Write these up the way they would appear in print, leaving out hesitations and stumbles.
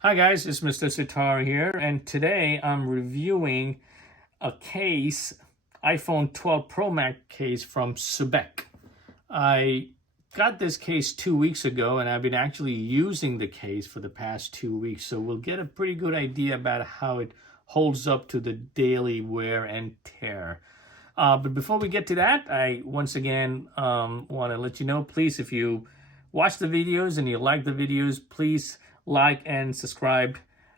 Hi guys, it's Mr. Sitar here, and today I'm reviewing a case, iPhone 12 Pro Max case from Supbec. I got this case 2 weeks ago, and I've been actually using the case for the past 2 weeks, so we'll get a pretty good idea about how it holds up to the daily wear and tear. But before we get to that, I once again want to let you know, please, if you watch the videos and you like the videos, please like and subscribe.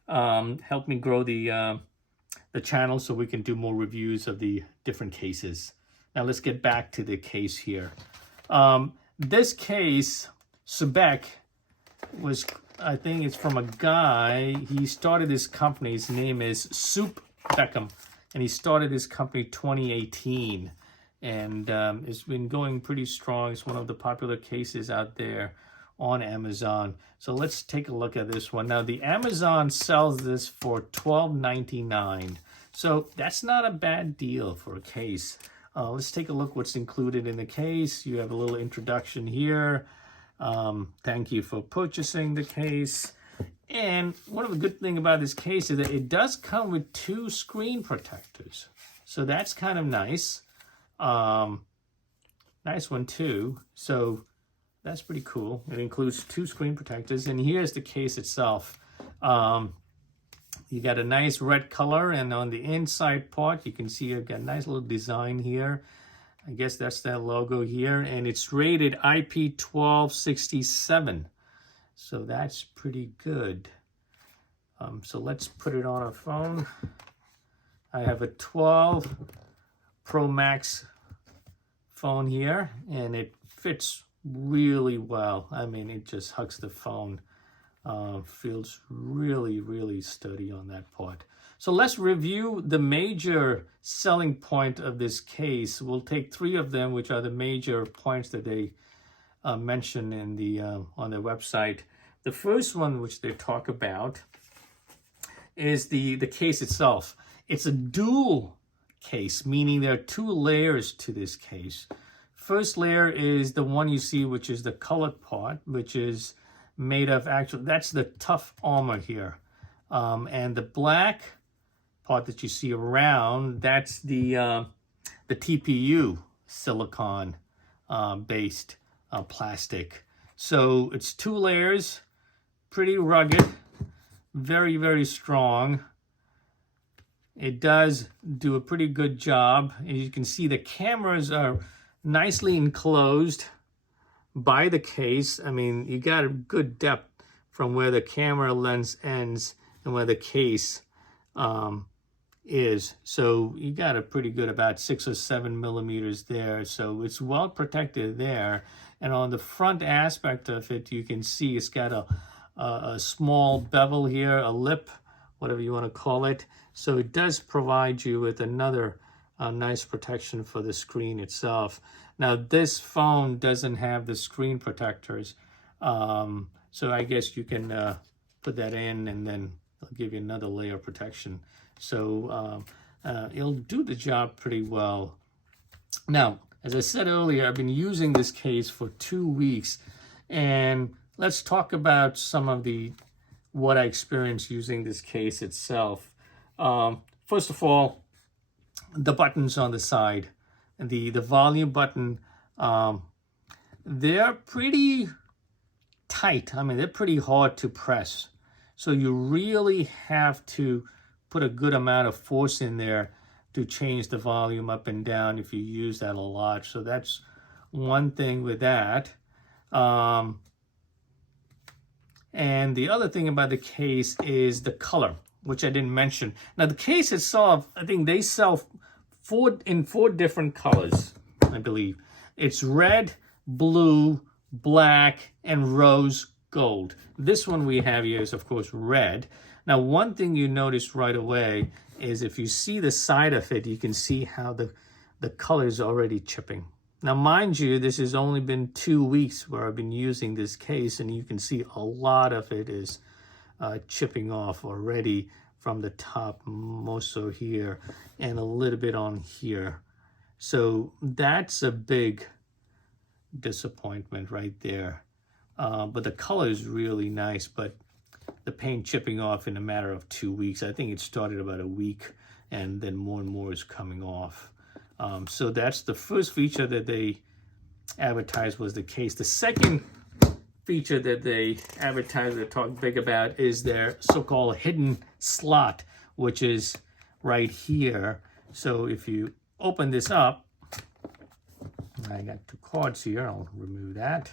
Help me grow the channel so we can do more reviews of the different cases. Now let's get back to the case here. This case, Supbec, was, I think it's from a guy. He started his company. His name is Supbec, and he started his company 2018, and it's been going pretty strong. It's one of the popular cases out there on Amazon. So let's take a look at this one. Now the Amazon sells this for $12.99. So that's not a bad deal for a case. Let's take a look what's included in the case. You have a little introduction here. Thank you for purchasing the case. And one of the good things about this case is that it does come with 2 screen protectors. So that's kind of nice. Nice one too. So that's pretty cool. It includes 2 screen protectors. And here's the case itself. You got a nice red color, and on the inside part, you can see you've got a nice little design here. I guess that's that logo here. And it's rated IP1267. So that's pretty good. So let's put it on our phone. I have a 12 Pro Max phone here, and it fits really well. I mean, it just hugs the phone. Feels really, really sturdy on that part. So let's review the major selling point of this case. We'll take 3 of them, which are the major points that they mention in the on their website. The first one, which they talk about, is the case itself. It's a dual case, meaning there are 2 layers to this case. First layer is the one you see, which is the colored part, which is made of that's the tough armor here. And the black part that you see around, that's the TPU silicone based plastic. So it's 2 layers, pretty rugged, very, very strong. It does do a pretty good job. As you can see, the cameras are nicely enclosed by the case. I mean, you got a good depth from where the camera lens ends and where the case is. So you got a pretty good, about 6 or 7 millimeters there. So it's well protected there. And on the front aspect of it, you can see it's got a small bevel here, a lip, whatever you want to call it. So it does provide you with another nice protection for the screen itself. Now this phone doesn't have the screen protectors, so I guess you can put that in, and then it'll give you another layer of protection. So it'll do the job pretty well. Now, as I said earlier, I've been using this case for 2 weeks, and let's talk about some of what I experienced using this case itself. First of all, the buttons on the side, and the volume button, they're pretty tight. I mean, they're pretty hard to press. So you really have to put a good amount of force in there to change the volume up and down if you use that a lot. So that's one thing with that. And the other thing about the case is the color, which I didn't mention. Now the case itself, I think they sell in 4 different colors, I believe. It's red, blue, black, and rose gold. This one we have here is, of course, red. Now, one thing you notice right away is if you see the side of it, you can see how the color is already chipping. Now, mind you, this has only been 2 weeks where I've been using this case, and you can see a lot of it is chipping off already from the top, more so here, and a little bit on here. So that's a big disappointment right there. But the color is really nice. But the paint chipping off in a matter of 2 weeks. I think it started about a week, and then more and more is coming off. So that's the first feature that they advertised was the case. The second feature that they advertised or talked big about is their so-called hidden slot, which is right here. So if you open this up, I got 2 cards here. I'll remove that.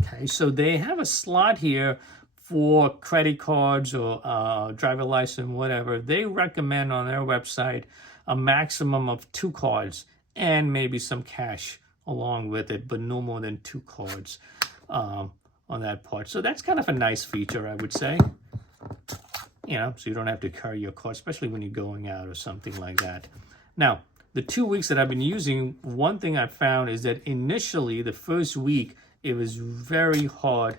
Okay, so they have a slot here for credit cards or driver license, whatever. They recommend on their website a maximum of 2 cards and maybe some cash along with it, but no more than 2 cards on that part. So that's kind of a nice feature, I would say. You know, so you don't have to carry your card, especially when you're going out or something like that. Now, the 2 weeks that I've been using, one thing I found is that initially, the first week, it was very hard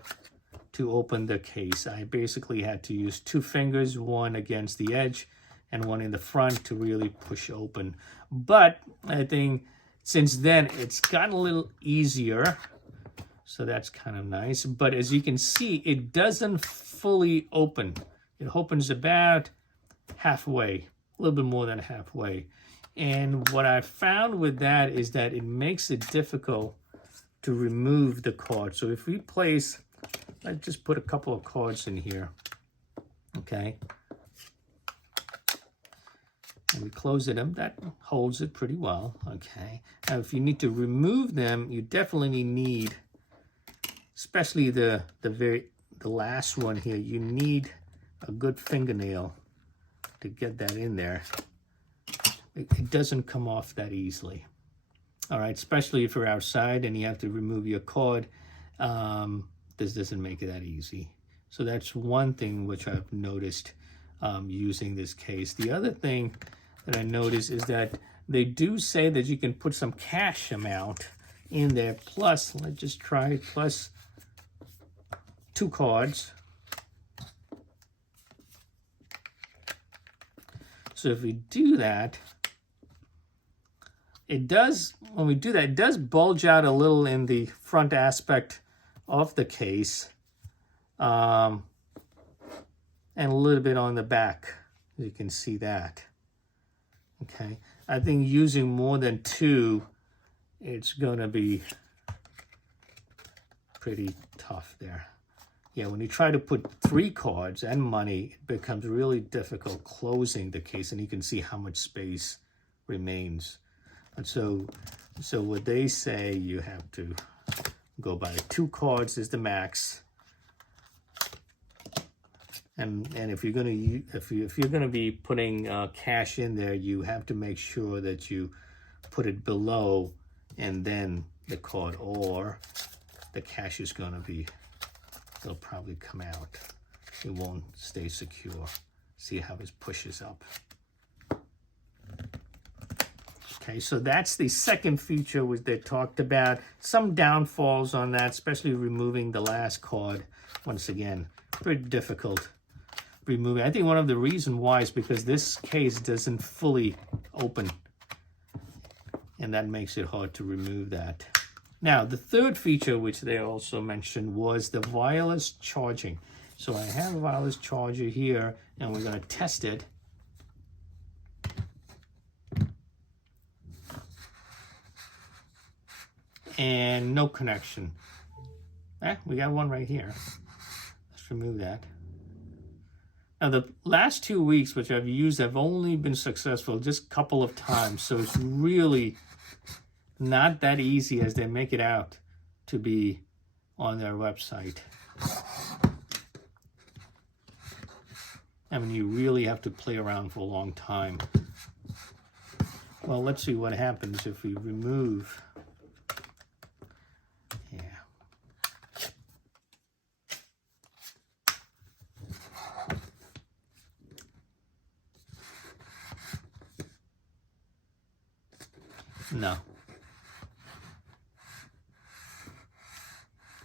to open the case. I basically had to use 2 fingers, one against the edge and one in the front to really push open. But I think since then, it's gotten a little easier. So that's kind of nice. But as you can see, it doesn't fully open. It opens about halfway, a little bit more than halfway. And what I found with that is that it makes it difficult to remove the card. So if we place, let's just put a couple of cards in here, okay? And we close it up, that holds it pretty well, okay? Now if you need to remove them, you definitely need, especially the last one here, you need a good fingernail to get that in there. It doesn't come off that easily. All right, especially if you're outside and you have to remove your cord, this doesn't make it that easy. So that's one thing which I've noticed using this case. The other thing that I noticed is that they do say that you can put some cash amount in there, plus, let's just try it, plus 2 cards. So if we do that, it does, when we do that, it does bulge out a little in the front aspect of the case, and a little bit on the back. You can see that. Okay, I think using more than 2, it's gonna be pretty tough there. Yeah, when you try to put 3 cards and money, it becomes really difficult closing the case, and you can see how much space remains. And so what they say, you have to go by 2 cards is the max. And if you're gonna be putting cash in there, you have to make sure that you put it below and then the card, or the cash is gonna be, it'll probably come out. It won't stay secure. See how it pushes up. Okay, so that's the second feature which they talked about. Some downfalls on that, especially removing the last card. Once again, pretty difficult removing. I think one of the reasons why is because this case doesn't fully open, and that makes it hard to remove that. Now, the third feature which they also mentioned was the wireless charging. So I have a wireless charger here, and we're going to test it. And no connection. We got one right here. Let's remove that. Now, the last 2 weeks, which I've used, have only been successful just a couple of times. So it's really not that easy as they make it out to be on their website. I mean, you really have to play around for a long time. Well, let's see what happens if we remove. No.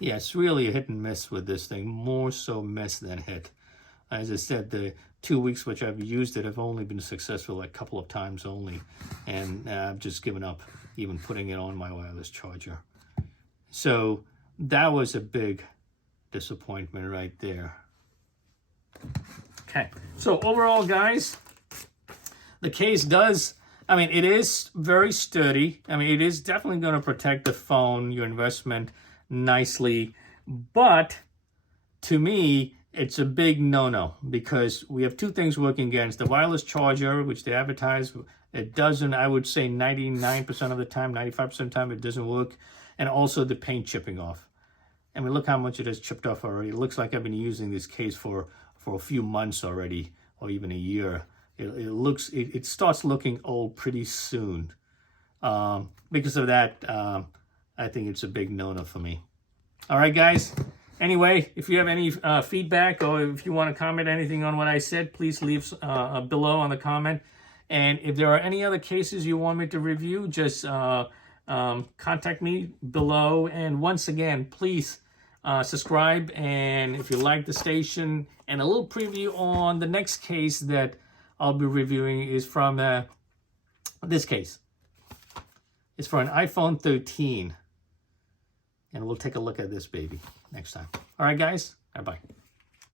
Yeah, it's really a hit and miss with this thing. More so miss than hit. As I said, the 2 weeks which I've used it have only been successful a couple of times only. And I've just given up. even putting it on my wireless charger. So that was a big disappointment right there. Okay, so overall, guys, the case does, I mean, it is very sturdy. I mean, it is definitely going to protect the phone, your investment, nicely. But to me, it's a big no-no because we have two things working against. The wireless charger, which they advertise, it doesn't, I would say 99% of the time, 95% of the time, it doesn't work. And also the paint chipping off. I mean, look how much it has chipped off already. It looks like I've been using this case for a few months already, or even a year. It starts looking old pretty soon. Because of that, I think it's a big no-no for me. All right, guys. Anyway, if you have any feedback or if you want to comment anything on what I said, please leave below on the comment. And if there are any other cases you want me to review, just contact me below. And once again, please subscribe. And if you like the station, and a little preview on the next case that I'll be reviewing is from this case. It's for an iPhone 13. And we'll take a look at this baby next time. All right, guys. Bye-bye.